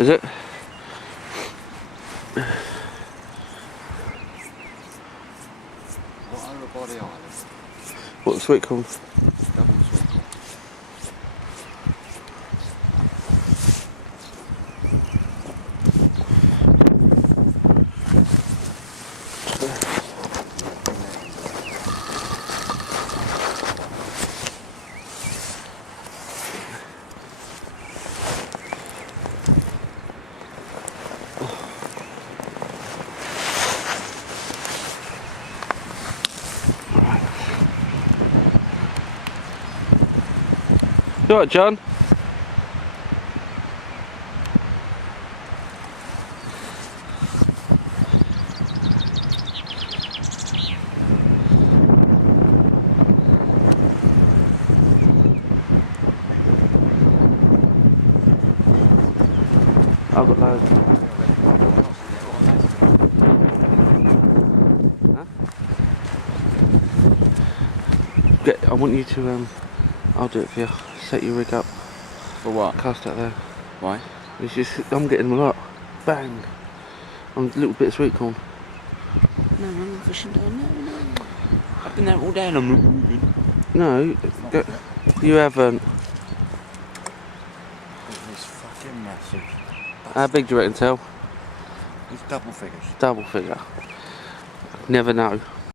Is it? What are body island? What, the sweet corn? Double sweet corn. You alright, John? I've got loads. Huh? I want you to, I'll do it for you. Set your rig up. For what? Cast out there. Why? It's just, I'm getting them a lot. Bang. On a little bit of sweet corn. No, I'm fishing down there. No. I've been there all day and I'm not moving. No, you haven't. It's fucking massive. How big do you reckon, Tel? It's double figures. Double figure. Never know.